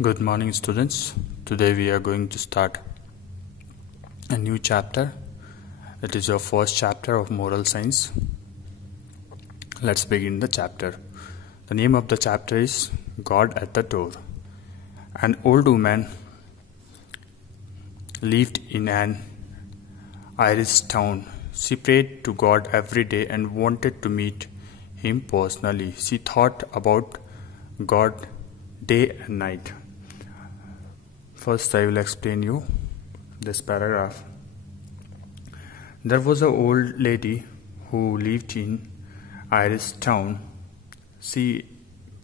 Good morning, students. Today we are going to start a new chapter. It is your first chapter of moral science. Let's begin the chapter. The name of the chapter is God at the Door. An old woman lived in an Irish town. She prayed to God every day and wanted to meet Him personally. She thought about God day and night. First, I will explain you this paragraph. There was an old lady who lived in Irish town. She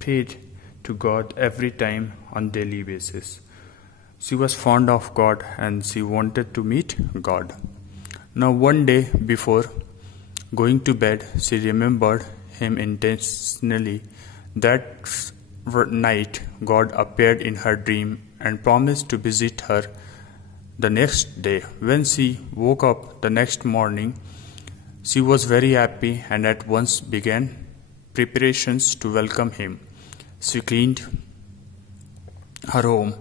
prayed to God every time on daily basis. She was fond of God and she wanted to meet God. Now one day before going to bed, she remembered Him intentionally. That night, God appeared in her dream and promised to visit her the next day. When she woke up the next morning, she was very happy and at once began preparations to welcome Him. She cleaned her home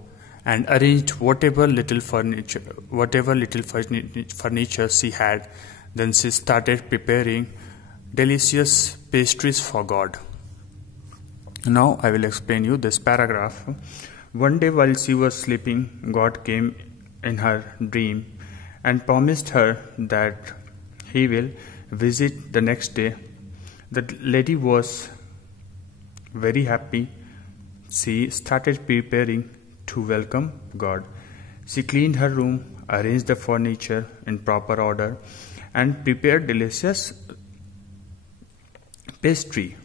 and arranged whatever little furniture she had. Then she started preparing delicious pastries for God. Now I will explain you this paragraph. One day while she was sleeping, God came in her dream and promised her that He will visit the next day. The lady was very happy. She started preparing to welcome God. She cleaned her room, arranged the furniture in proper order, and prepared delicious pastry.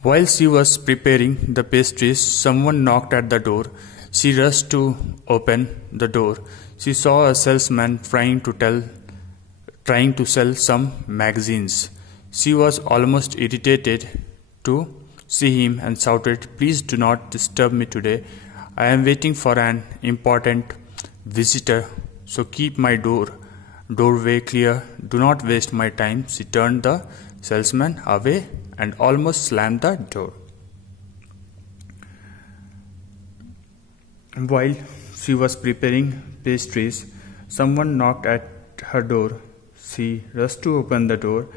While she was preparing the pastries, someone knocked at the door. She rushed to open the door. She saw a salesman trying to sell some magazines. She was almost irritated to see him and shouted, "Please do not disturb me today. I am waiting for an important visitor, so keep my doorway clear. Do not waste my time." She turned the salesman away and almost slammed the door. While she was preparing pastries, someone knocked at her door. She rushed to open the door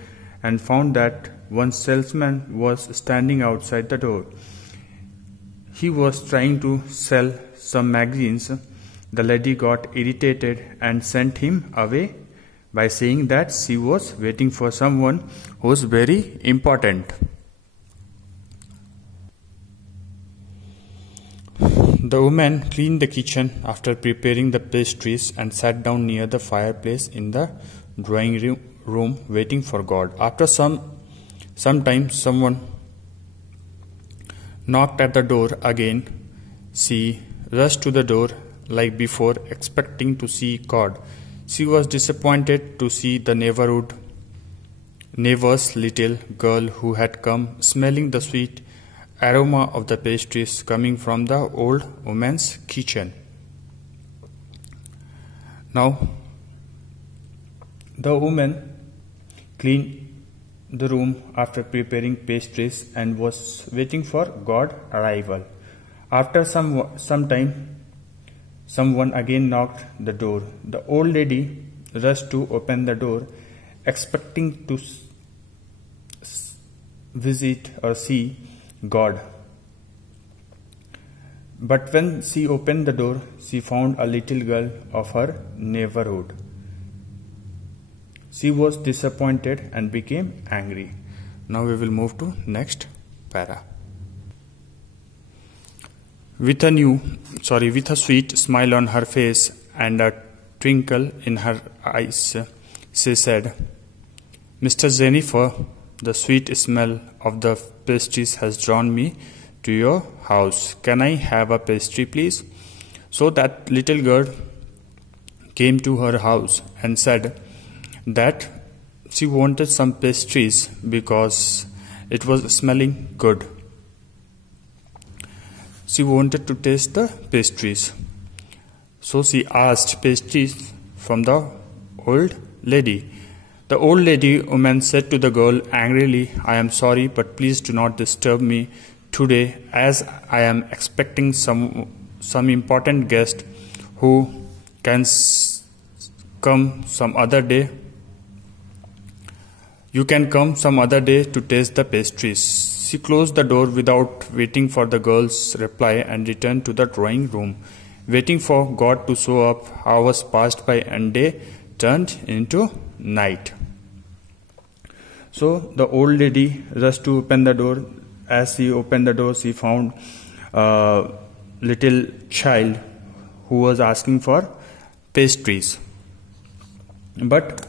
and found that one salesman was standing outside the door. He was trying to sell some magazines. The lady got irritated and sent him away by saying that she was waiting for someone who was very important. The woman cleaned the kitchen after preparing the pastries and sat down near the fireplace in the drawing room waiting for God. After some time, someone knocked at the door again. She rushed to the door like before, expecting to see God. She was disappointed to see the neighbor's little girl who had come, smelling the sweet aroma of the pastries coming from the old woman's kitchen. Now, the woman cleaned the room after preparing pastries and was waiting for God's arrival. After some time, someone again knocked the door. The old lady rushed to open the door, expecting to visit or see God. But when she opened the door, she found a little girl of her neighborhood. She was disappointed and became angry. Now we will move to next para. With a sweet smile on her face and a twinkle in her eyes, she said, "Mr. Jennifer, the sweet smell of the pastries has drawn me to your house. Can I have a pastry, please?" So that little girl came to her house and said that she wanted some pastries because it was smelling good. She wanted to taste the pastries. So she asked pastries from the old lady. The old woman said to the girl angrily, "I am sorry, but please do not disturb me today, as I am expecting some important guest who can come some other day. You can come some other day to taste the pastries. She closed the door without waiting for the girl's reply and returned to the drawing room. Waiting for God to show up, hours passed by and day turned into night. So the old lady rushed to open the door. As she opened the door, she found a little child who was asking for pastries. But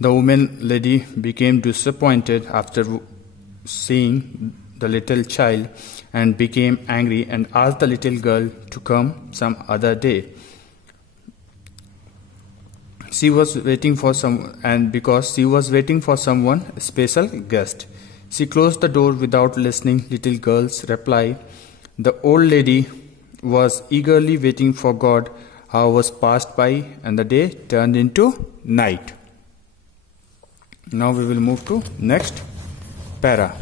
the woman lady became disappointed after seeing the little child and became angry and asked the little girl to come some other day. She was waiting for because she was waiting for someone, a special guest. She closed the door without listening little girl's reply. The old lady was eagerly waiting for God. Hours passed by and the day turned into night. Now we will move to next para.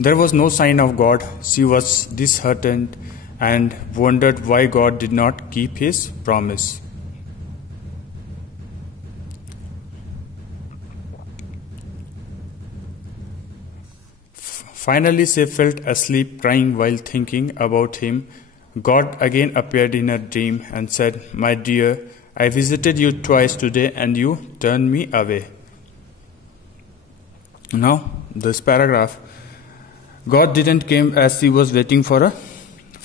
There was no sign of God. She was disheartened and wondered why God did not keep his promise. Finally, she felt asleep, crying while thinking about him. God again appeared in her dream and said, "My dear, I visited you twice today and you turned me away." Now, this paragraph, God didn't come as she was waiting for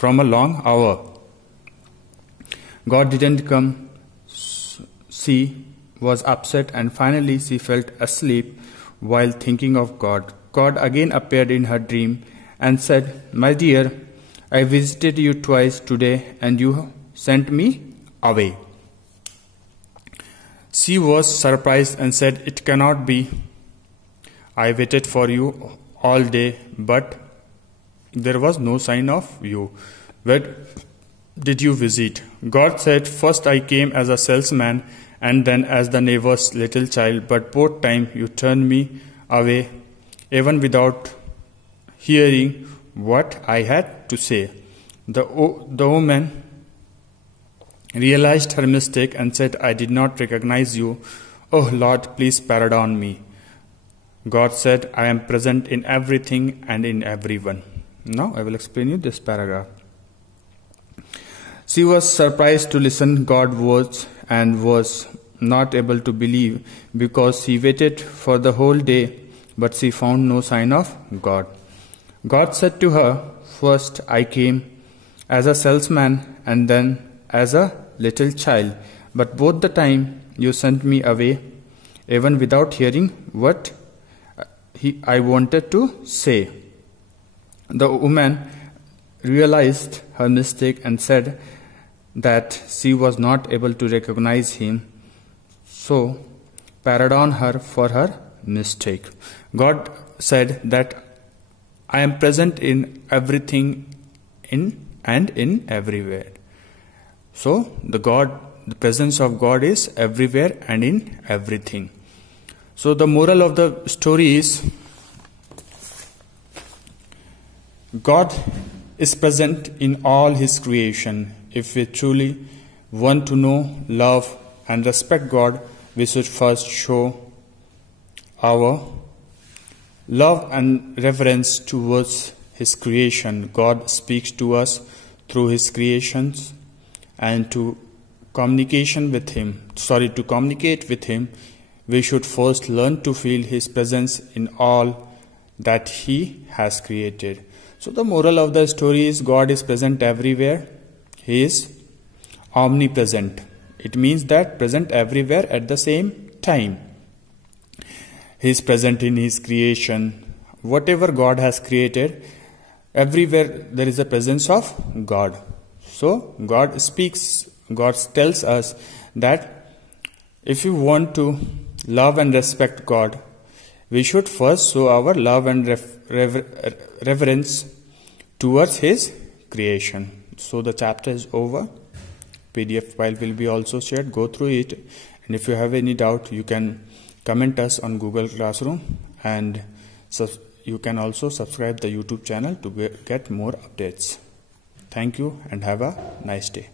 from a long hour. God didn't come. She was upset and finally she felt asleep while thinking of God. God again appeared in her dream and said, "My dear, I visited you twice today and you sent me away." She was surprised and said, "It cannot be. I waited for you all day, but there was no sign of you. Where did you visit?" God said, "First I came as a salesman and then as the neighbor's little child, but both times you turned me away, even without hearing what I had to say." The woman realized her mistake and said, "I did not recognize you. Oh Lord, please pardon me." God said, "I am present in everything and in everyone." Now I will explain you this paragraph. She was surprised to listen God's words and was not able to believe because she waited for the whole day, but she found no sign of God. God said to her, "First I came as a salesman and then as a little child, but both the time you sent me away, even without hearing what I wanted to say." The woman realized her mistake and said that she was not able to recognize him, so pardon her for her mistake. God said that I am present in everything and in everywhere. So the presence of God is everywhere and in everything. So the moral of the story is God is present in all his creation. If we truly want to know, love and respect God, we should first show our love and reverence towards his creation. God speaks to us through his creations, and to communicate with him, we should first learn to feel his presence in all that he has created. So the moral of the story is God is present everywhere. He is omnipresent. It means that present everywhere at the same time. He is present in his creation. Whatever God has created, everywhere there is a presence of God. So God speaks, God tells us that if you want to love and respect God, we should first show our love and reverence towards his creation. So the chapter is over. PDF file will be also shared. Go through it And if you have any doubt, you can comment us on Google Classroom, and you can also subscribe the YouTube channel to get more updates. Thank you and have a nice day.